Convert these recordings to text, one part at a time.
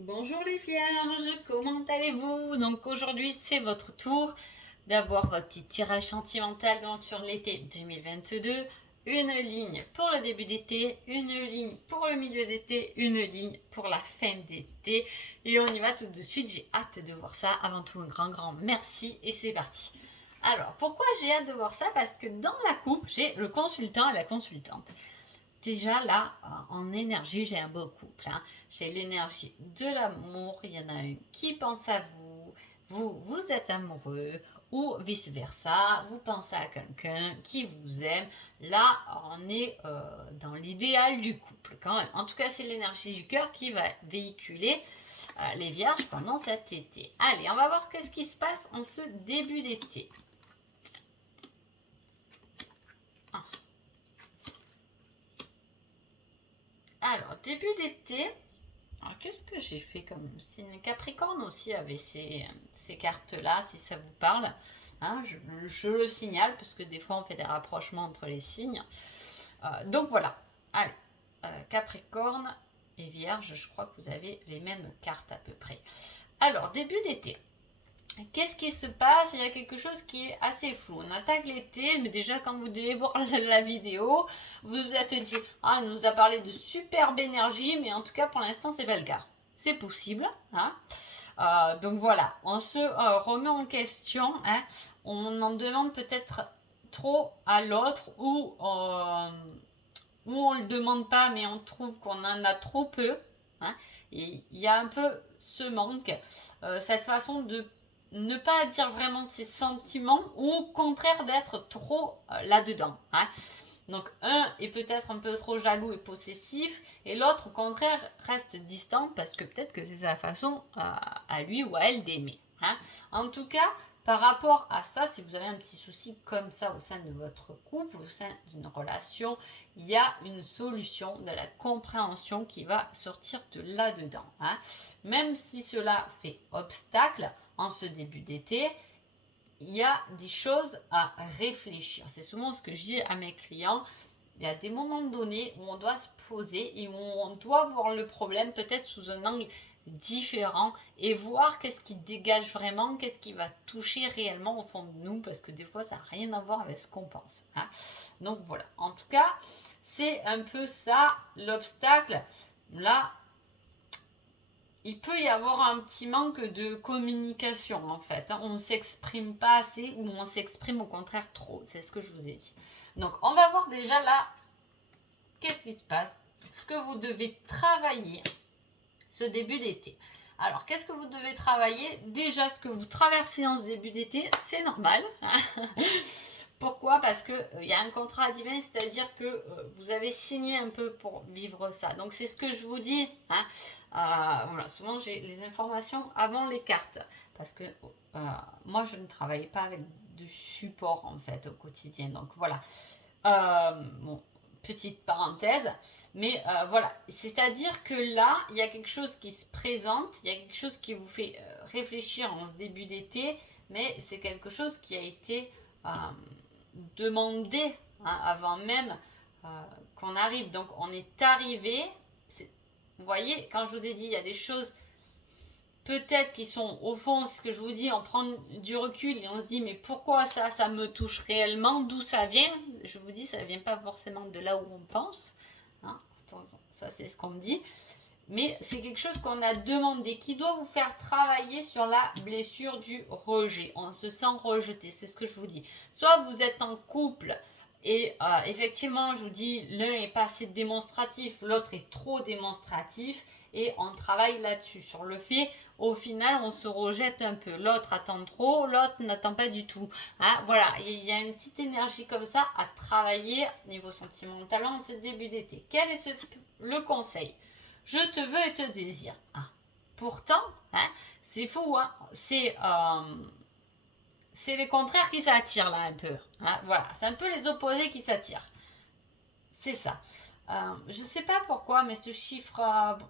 Bonjour les vierges, comment allez-vous? Donc aujourd'hui c'est votre tour d'avoir votre petit tirage sentimental donc sur l'été 2022. Une ligne pour le début d'été, une ligne pour le milieu d'été, une ligne pour la fin d'été. Et on y va tout de suite, j'ai hâte de voir ça. Avant tout un grand merci et c'est parti. Alors pourquoi j'ai hâte de voir ça? Parce que dans la coupe j'ai le consultant et la consultante. Déjà là, en énergie, j'ai un beau couple, hein. J'ai l'énergie de l'amour, il y en a une qui pense à vous, vous êtes amoureux, ou vice-versa, vous pensez à quelqu'un qui vous aime. Là, on est dans l'idéal du couple quand même. En tout cas, c'est l'énergie du cœur qui va véhiculer les vierges pendant cet été. Allez, on va voir qu'est-ce qui se passe en ce début d'été. Alors, début d'été, alors, qu'est-ce que j'ai fait comme signe? Capricorne aussi avait ces cartes-là, si ça vous parle. Hein, je le signale parce que des fois on fait des rapprochements entre les signes. Donc voilà. Allez, Capricorne et Vierge, je crois que vous avez les mêmes cartes à peu près. Alors, début d'été. Qu'est-ce qui se passe? Il y a quelque chose qui est assez flou. On attaque l'été, mais déjà quand vous devez voir la vidéo, vous vous êtes dit, ah, elle nous a parlé de superbe énergie, mais en tout cas pour l'instant c'est pas le cas. C'est possible, hein. Donc voilà, on se remet en question, hein. On en demande peut-être trop à l'autre ou on le demande pas, mais on trouve qu'on en a trop peu, hein. Et il y a un peu ce manque, cette façon de ne pas dire vraiment ses sentiments ou au contraire d'être trop là-dedans, hein. Donc un est peut-être un peu trop jaloux et possessif et l'autre au contraire reste distant parce que peut-être que c'est sa façon à lui ou à elle d'aimer, hein. En tout cas, par rapport à ça, si vous avez un petit souci comme ça au sein de votre couple, au sein d'une relation, il y a une solution de la compréhension qui va sortir de là-dedans, hein. Même si cela fait obstacle en ce début d'été, il y a des choses à réfléchir. C'est souvent ce que je dis à mes clients. Il y a des moments donnés où on doit se poser et où on doit voir le problème peut-être sous un angle différent et voir qu'est-ce qui dégage vraiment, qu'est-ce qui va toucher réellement au fond de nous, parce que des fois ça n'a rien à voir avec ce qu'on pense, hein. Donc voilà, en tout cas, c'est un peu ça l'obstacle. Là, il peut y avoir un petit manque de communication en fait. On ne s'exprime pas assez ou on s'exprime au contraire trop. C'est ce que je vous ai dit. Donc on va voir déjà là qu'est-ce qui se passe, ce que vous devez travailler ce début d'été. Alors qu'est-ce que vous devez travailler? Déjà ce que vous traversez en ce début d'été, c'est normal. Pourquoi? Parce qu'il y a un contrat divin, c'est-à-dire que vous avez signé un peu pour vivre ça. Donc c'est ce que je vous dis, hein. Voilà, souvent j'ai les informations avant les cartes. Parce que moi je ne travaille pas avec de support en fait au quotidien. Donc voilà. Bon, petite parenthèse. Mais voilà, c'est-à-dire que là, il y a quelque chose qui se présente, il y a quelque chose qui vous fait réfléchir en début d'été, mais c'est quelque chose qui a été demandé, hein, avant même qu'on arrive. Donc on est arrivé. Vous voyez, quand je vous ai dit, il y a des choses peut-être qui sont au fond, ce que je vous dis, on prend du recul et on se dit mais pourquoi ça me touche réellement, d'où ça vient? Je vous dis, ça vient pas forcément de là où on pense, hein. Ça c'est ce qu'on me dit, mais c'est quelque chose qu'on a demandé, qui doit vous faire travailler sur la blessure du rejet. On se sent rejeté, c'est ce que je vous dis. Soit vous êtes en couple et effectivement, je vous dis, l'un est pas assez démonstratif, l'autre est trop démonstratif, et on travaille là-dessus, sur le fait, au final, on se rejette un peu. L'autre attend trop, l'autre n'attend pas du tout, hein. Voilà, il y a une petite énergie comme ça à travailler niveau sentimental en ce début d'été. Quel est le conseil? Je te veux et te désire. Ah. Pourtant, hein, c'est fou, hein, c'est les contraires qui s'attirent là un peu, hein. Voilà, c'est un peu les opposés qui s'attirent. C'est ça. Je sais pas pourquoi, mais ce chiffre,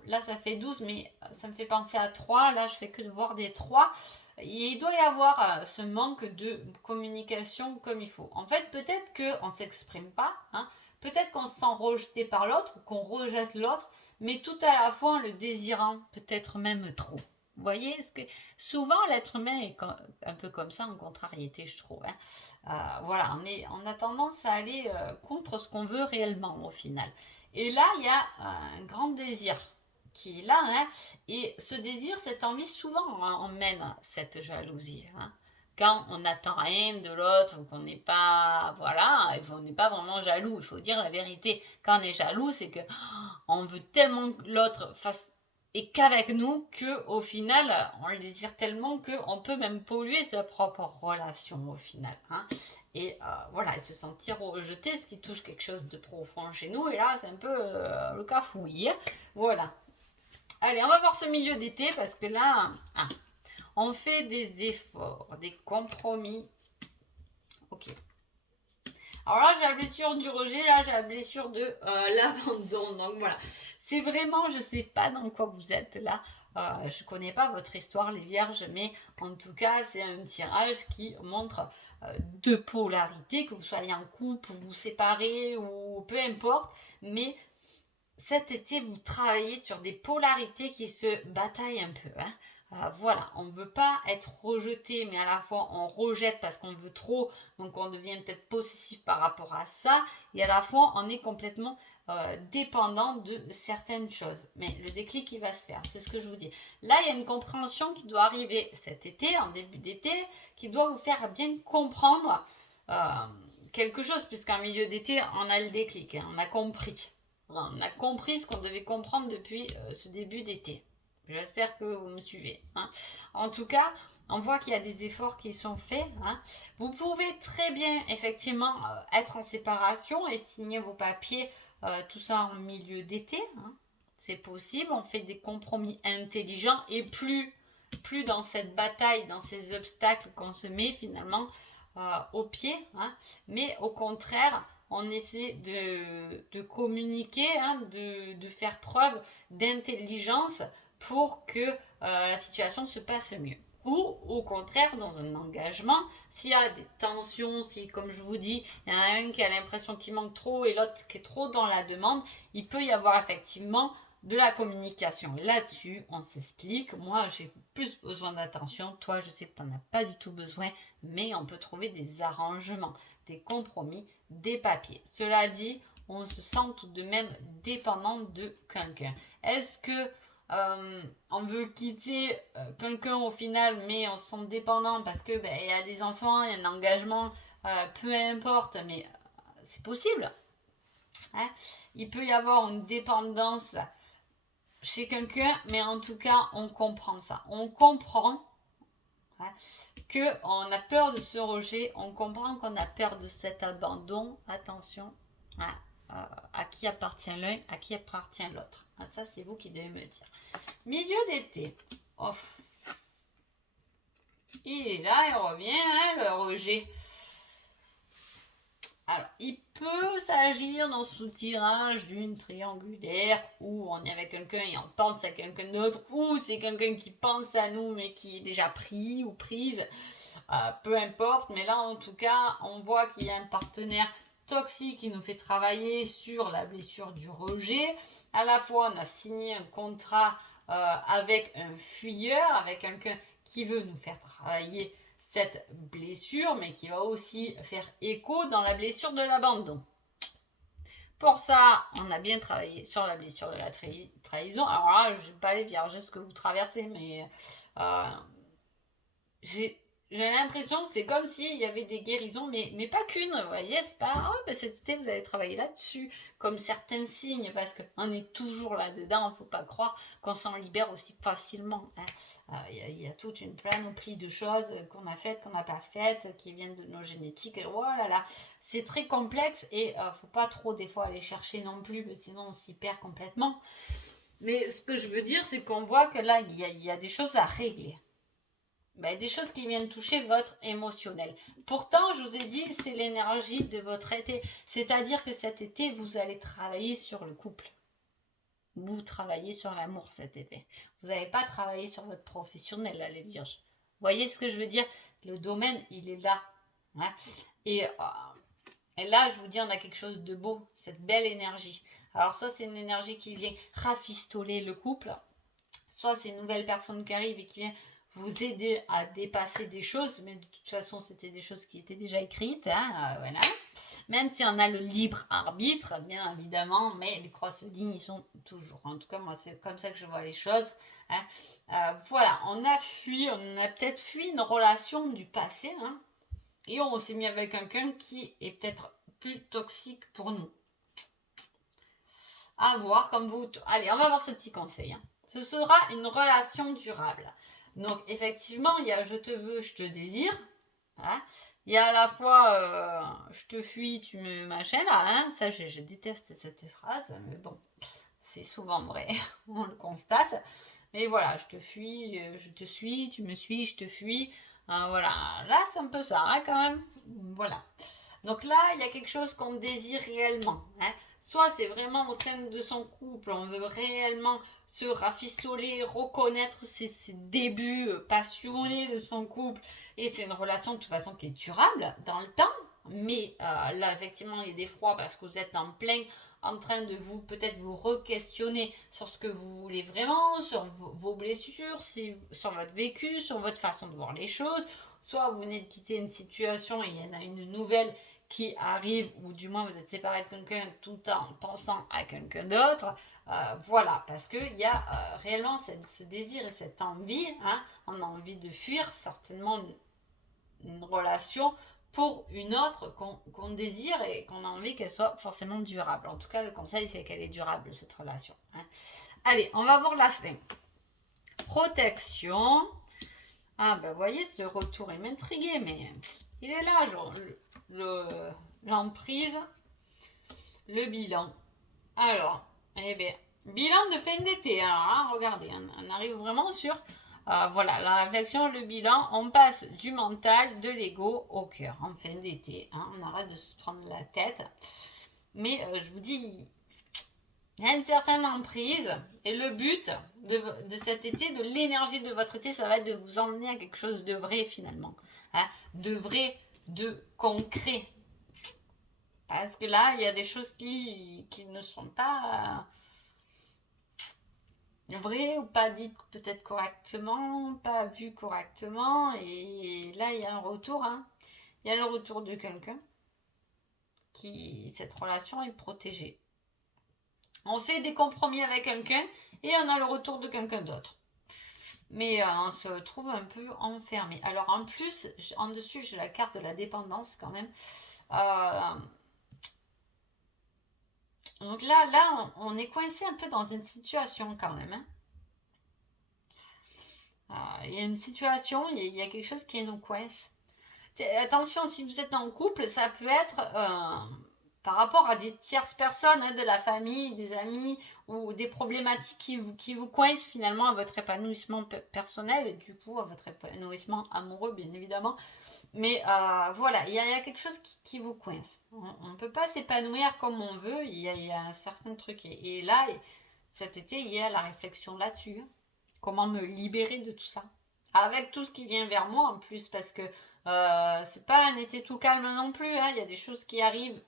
là ça fait 12, mais ça me fait penser à 3. Là, je fais que de voir des 3. Il doit y avoir ce manque de communication comme il faut. En fait, peut-être qu'on ne s'exprime pas, hein, Peut-être qu'on se sent rejeté par l'autre, ou qu'on rejette l'autre, mais tout à la fois en le désirant, peut-être même trop. Vous voyez, souvent l'être humain est un peu comme ça en contrariété, je trouve. Hein. Voilà, on a tendance à aller contre ce qu'on veut réellement au final. Et là, il y a un grand désir qui est là, hein, et ce désir, cette envie, souvent hein, emmène cette jalousie. Hein. Quand on n'attend rien de l'autre, qu'on n'est pas, voilà, on n'est pas vraiment jaloux, il faut dire la vérité. Quand on est jaloux, c'est que on veut tellement que l'autre fasse et qu'avec nous, que au final, on le désire tellement qu'on peut même polluer sa propre relation au final. Hein. Et voilà, et se sentir rejeté, ce qui touche quelque chose de profond chez nous. Et là, c'est un peu le cafouille. Voilà. Allez, on va voir ce milieu d'été parce que là, on fait des efforts, des compromis. Ok. Alors là, j'ai la blessure du rejet, là, j'ai la blessure de l'abandon. Donc voilà, c'est vraiment, je ne sais pas dans quoi vous êtes là. Je ne connais pas votre histoire, les vierges, mais en tout cas, c'est un tirage qui montre deux polarités, que vous soyez en couple, vous vous séparez ou peu importe. Mais cet été, vous travaillez sur des polarités qui se bataillent un peu. Hein. Voilà, on ne veut pas être rejeté, mais à la fois on rejette parce qu'on veut trop, donc on devient peut-être possessif par rapport à ça, et à la fois on est complètement dépendant de certaines choses. Mais le déclic, il va se faire, c'est ce que je vous dis. Là, il y a une compréhension qui doit arriver cet été, en début d'été, qui doit vous faire bien comprendre quelque chose, puisqu'en milieu d'été, on a le déclic, hein, on a compris. On a compris ce qu'on devait comprendre depuis ce début d'été. J'espère que vous me suivez. Hein. En tout cas, on voit qu'il y a des efforts qui sont faits. Hein. Vous pouvez très bien, effectivement, être en séparation et signer vos papiers, tout ça en milieu d'été. Hein. C'est possible. On fait des compromis intelligents et plus dans cette bataille, dans ces obstacles qu'on se met finalement au pied. Hein. Mais au contraire, on essaie de communiquer, hein, de faire preuve d'intelligence pour que la situation se passe mieux. Ou au contraire, dans un engagement, s'il y a des tensions, si comme je vous dis, il y en a un qui a l'impression qu'il manque trop et l'autre qui est trop dans la demande, il peut y avoir effectivement de la communication. Là-dessus, on s'explique. Moi, j'ai plus besoin d'attention. Toi, je sais que tu n'en as pas du tout besoin, mais on peut trouver des arrangements, des compromis, des papiers. Cela dit, on se sent tout de même dépendant de quelqu'un. Est-ce que on veut quitter quelqu'un au final, mais on se sent dépendant parce que il y a des enfants, il y a un engagement, peu importe, mais c'est possible. Hein. Il peut y avoir une dépendance chez quelqu'un, mais en tout cas, on comprend ça. On comprend hein, qu'on a peur de ce rejet, on comprend qu'on a peur de cet abandon. Attention à qui appartient l'un, à qui appartient l'autre. Ça, c'est vous qui devez me le dire. Milieu d'été. Off. Il est là, il revient, hein, le rejet. Alors, il peut s'agir dans ce tirage d'une triangulaire où on est avec quelqu'un et on pense à quelqu'un d'autre, ou c'est quelqu'un qui pense à nous mais qui est déjà pris ou prise, peu importe. Mais là, en tout cas, on voit qu'il y a un partenaire toxique qui nous fait travailler sur la blessure du rejet. À la fois, on a signé un contrat avec un fuyeur, avec quelqu'un qui veut nous faire travailler cette blessure, mais qui va aussi faire écho dans la blessure de l'abandon. Pour ça, on a bien travaillé sur la blessure de la trahison. Alors là, je ne vais pas les vierges ce que vous traversez, mais j'ai l'impression que c'est comme s'il y avait des guérisons, mais pas qu'une, vous voyez, c'est pas, cet été vous allez travailler là-dessus, comme certains signes, parce qu'on est toujours là-dedans, il ne faut pas croire qu'on s'en libère aussi facilement. Hein. Y a toute une panoplie de choses qu'on a faites, qu'on n'a pas faites, qui viennent de nos génétiques, et voilà, là, c'est très complexe, et il ne faut pas trop des fois aller chercher non plus, sinon on s'y perd complètement. Mais ce que je veux dire, c'est qu'on voit que là, il y a des choses à régler. Des choses qui viennent toucher votre émotionnel. Pourtant, je vous ai dit, c'est l'énergie de votre été. C'est-à-dire que cet été, vous allez travailler sur le couple. Vous travaillez sur l'amour cet été. Vous n'allez pas travailler sur votre professionnel, là, les vierges. Vous voyez ce que je veux dire? Le domaine, il est là. Hein. Et Et là, je vous dis, on a quelque chose de beau, cette belle énergie. Alors, soit c'est une énergie qui vient rafistoler le couple, soit c'est une nouvelle personne qui arrive et qui vient vous aider à dépasser des choses, mais de toute façon, c'était des choses qui étaient déjà écrites, hein, voilà. Même si on a le libre arbitre, bien évidemment, mais les cross-lignes, ils sont toujours. En tout cas, moi, c'est comme ça que je vois les choses. Hein. Voilà, on a peut-être fui une relation du passé, hein, et on s'est mis avec quelqu'un qui est peut-être plus toxique pour nous. À voir comme vous. Allez, on va voir ce petit conseil. Hein. Ce sera une relation durable. Donc, effectivement, il y a je te veux, je te désire. Voilà. Il y a à la fois je te fuis, tu me machin là. Hein. Ça, je déteste cette phrase, mais bon, c'est souvent vrai. On le constate. Mais voilà, je te fuis, je te suis, tu me suis, je te fuis. Voilà, là, c'est un peu ça, hein, quand même. Voilà. Donc là, il y a quelque chose qu'on désire réellement. Hein. Soit c'est vraiment au sein de son couple, on veut réellement se rafistoler, reconnaître ses débuts passionnés de son couple. Et c'est une relation de toute façon qui est durable dans le temps. Mais là, effectivement, il y a des froids parce que vous êtes en plein en train de vous peut-être vous re-questionner sur ce que vous voulez vraiment, sur vos blessures, sur votre vécu, sur votre façon de voir les choses. Soit vous venez de quitter une situation et il y en a une nouvelle qui arrive, ou du moins vous êtes séparé de quelqu'un tout en pensant à quelqu'un d'autre. Voilà, parce qu'il y a réellement ce désir et cette envie. Hein, on a envie de fuir certainement une relation pour une autre qu'on désire et qu'on a envie qu'elle soit forcément durable. En tout cas, le conseil, c'est qu'elle est durable, cette relation. Hein. Allez, on va voir la fin. Protection. Ah, ben, vous voyez, ce retour, il m'intriguait, mais il est là, genre, l'emprise, le bilan. Alors, eh bien, bilan de fin d'été. Alors, hein, regardez, on arrive vraiment sur... voilà, la réflexion, le bilan, on passe du mental, de l'ego au cœur en fin d'été. Hein, on arrête de se prendre la tête. Mais je vous dis, il y a une certaine emprise. Et le but de cet été, de l'énergie de votre été, ça va être de vous emmener à quelque chose de vrai finalement. Hein, de vrai, de concret. Parce que là, il y a des choses qui ne sont pas vraies ou pas dites peut-être correctement, pas vues correctement. Et là, il y a un retour. Hein. Il y a le retour de quelqu'un cette relation est protégée. On fait des compromis avec quelqu'un et on a le retour de quelqu'un d'autre. Mais on se trouve un peu enfermé. Alors en plus, en dessus, j'ai la carte de la dépendance quand même. Donc là, on est coincé un peu dans une situation quand même. Hein. Il y a une situation, il y a quelque chose qui nous coince. Attention, si vous êtes en couple, ça peut être par rapport à des tierces personnes, hein, de la famille, des amis, ou des problématiques qui vous coincent finalement à votre épanouissement personnel et du coup à votre épanouissement amoureux, bien évidemment. Mais voilà, il y a quelque chose qui vous coince. On ne peut pas s'épanouir comme on veut, il y a un certain truc. Et là, cet été, il y a la réflexion là-dessus. Hein. Comment me libérer de tout ça. Avec tout ce qui vient vers moi en plus, parce que c'est pas un été tout calme non plus. Hein. Il y a des choses qui arrivent.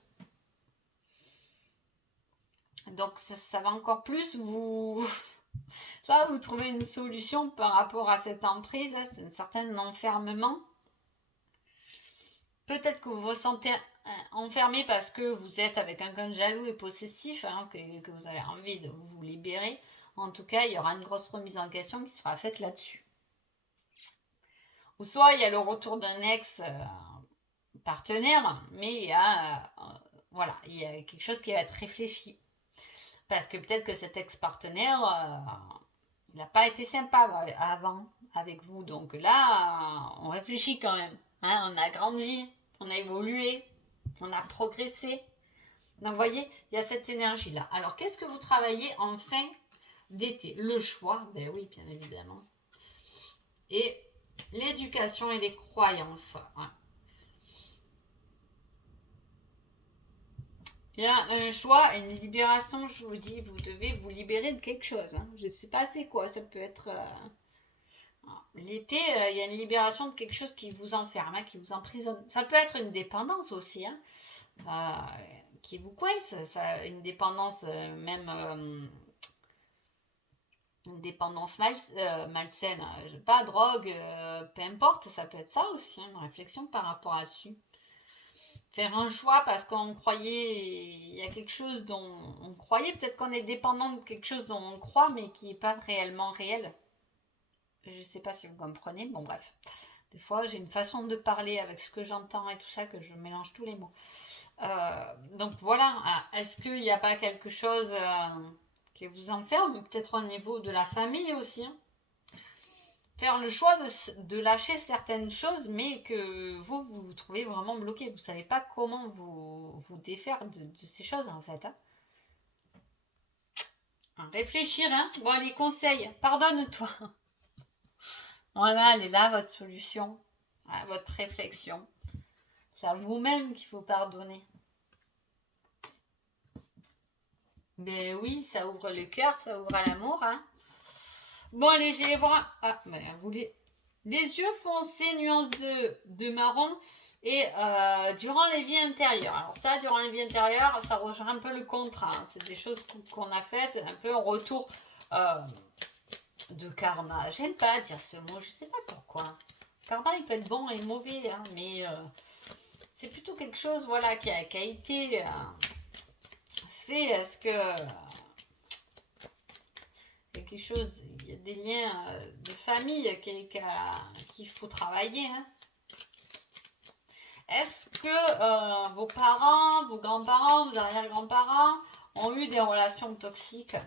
Donc ça va encore plus vous... ça va vous trouver une solution par rapport à cette emprise. Hein. C'est un certain enfermement. Peut-être que vous vous sentez enfermé parce que vous êtes avec quelqu'un de jaloux et possessif, hein, que vous avez envie de vous libérer. En tout cas, il y aura une grosse remise en question qui sera faite là-dessus. Ou soit il y a le retour d'un ex-partenaire, mais il y a, voilà, il y a quelque chose qui va être réfléchi. Parce que peut-être que cet ex-partenaire, il n'a pas été sympa avant avec vous. Donc là, on réfléchit quand même. Hein, on a grandi, on a évolué, on a progressé. Donc vous voyez, il y a cette énergie-là. Alors qu'est-ce que vous travaillez en fin d'été? Le choix, ben oui, bien évidemment. Et l'éducation et les croyances. Hein. Il y a un choix, une libération, je vous dis, vous devez vous libérer de quelque chose. Hein. Je ne sais pas c'est quoi, ça peut être... l'été, il y a une libération de quelque chose qui vous enferme, hein, qui vous emprisonne. Ça peut être une dépendance aussi. Hein. qui vous coince, ça, une dépendance même une dépendance malsaine, pas drogue, peu importe, ça peut être ça aussi, hein, une réflexion par rapport à dessus. Faire un choix parce qu'on croyait, il y a quelque chose dont on croyait, peut-être qu'on est dépendant de quelque chose dont on croit, mais qui n'est pas réellement réel. Je sais pas si vous comprenez, bon bref. Des fois, j'ai une façon de parler avec ce que j'entends et tout ça que je mélange tous les mots. Donc voilà, est-ce qu'il n'y a pas quelque chose qui vous enferme, peut-être au niveau de la famille aussi, hein. Faire le choix de lâcher certaines choses, mais que vous trouvez vraiment bloqué. Vous ne savez pas comment vous défaire de ces choses, en fait. Hein. Réfléchir, hein. Bon, les conseils. Pardonne-toi. Voilà, elle est là, votre solution. Votre réflexion. C'est à vous-même qu'il faut pardonner. Ben oui, ça ouvre le cœur, ça ouvre à l'amour, hein. Bon, allez, j'ai les bras. Ah, ben, vous les yeux foncés, nuance de marron. Et durant les vies intérieures. Alors ça, durant les vies intérieures, ça rejoint un peu le contrat. Hein. C'est des choses qu'on a faites, un peu en retour de karma. J'aime pas dire ce mot, je sais pas pourquoi. Karma, il peut être bon et mauvais, hein, mais c'est plutôt quelque chose, voilà, qui a été fait. Est-ce que quelque chose, il y a des liens de famille qu'il faut travailler. Hein. Est-ce que vos parents, vos grands-parents, vos arrière-grands-parents ont eu des relations toxiques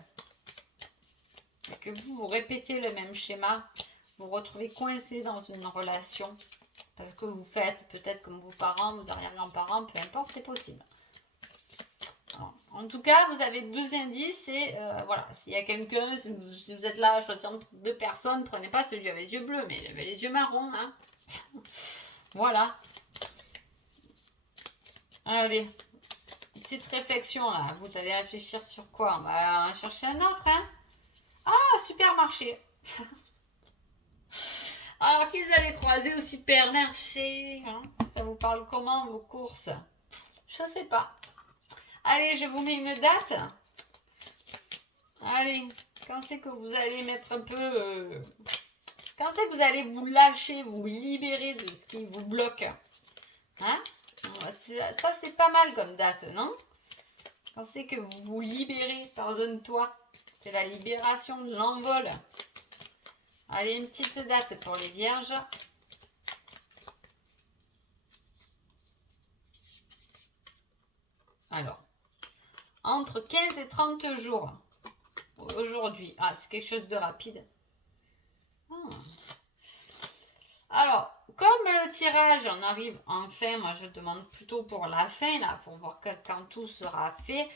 et que vous répétez le même schéma, vous vous retrouvez coincé dans une relation parce que vous faites peut-être comme vos parents, vos arrière-grands-parents, peu importe, c'est possible. Alors, en tout cas, vous avez 2 indices et voilà, s'il y a quelqu'un, si vous êtes là à choisir entre 2 personnes, prenez pas celui avec les yeux bleus, mais il avait les yeux marrons. Hein. Voilà. Allez, petite réflexion là. Vous allez réfléchir sur quoi? On va chercher un autre, hein? Ah, supermarché. Alors, qu'ils allaient croiser au supermarché, hein? Ça vous parle comment, vos courses? Je sais pas. Allez, je vous mets une date. Allez, quand c'est que vous allez mettre un peu... quand c'est que vous allez vous lâcher, vous libérer de ce qui vous bloque? Hein? Ça, c'est pas mal comme date, non? Quand c'est que vous vous libérez, pardonne-toi. C'est la libération de l'envol. Allez, une petite date pour les vierges. Alors, entre 15 et 30 jours. Aujourd'hui. Ah, c'est quelque chose de rapide. Alors, comme le tirage, on arrive en fin, moi je demande plutôt pour la fin, là, pour voir quand tout sera fait.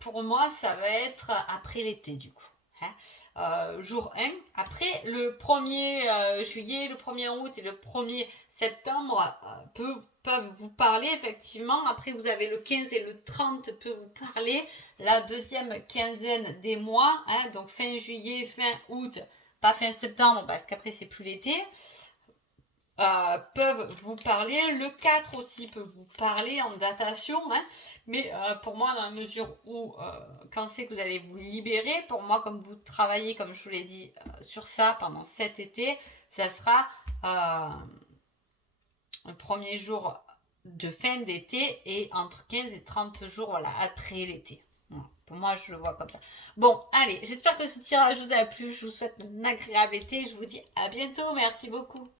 Pour moi, ça va être après l'été, du coup. Hein. Jour 1. Après, le 1er juillet, le 1er août et le 1er septembre peuvent vous parler, effectivement. Après, vous avez le 15 et le 30 peuvent vous parler. La deuxième quinzaine des mois, hein, donc fin juillet, fin août, pas fin septembre, parce qu'après, c'est plus l'été. Peuvent vous parler. Le 4 aussi peut vous parler en datation, hein, mais pour moi, dans la mesure où quand c'est que vous allez vous libérer, pour moi, comme vous travaillez, comme je vous l'ai dit, sur ça pendant cet été, ça sera le premier jour de fin d'été et entre 15 et 30 jours voilà, après l'été. Voilà. Pour moi, je le vois comme ça. Bon, allez, j'espère que ce tirage vous a plu. Je vous souhaite un agréable été. Je vous dis à bientôt. Merci beaucoup.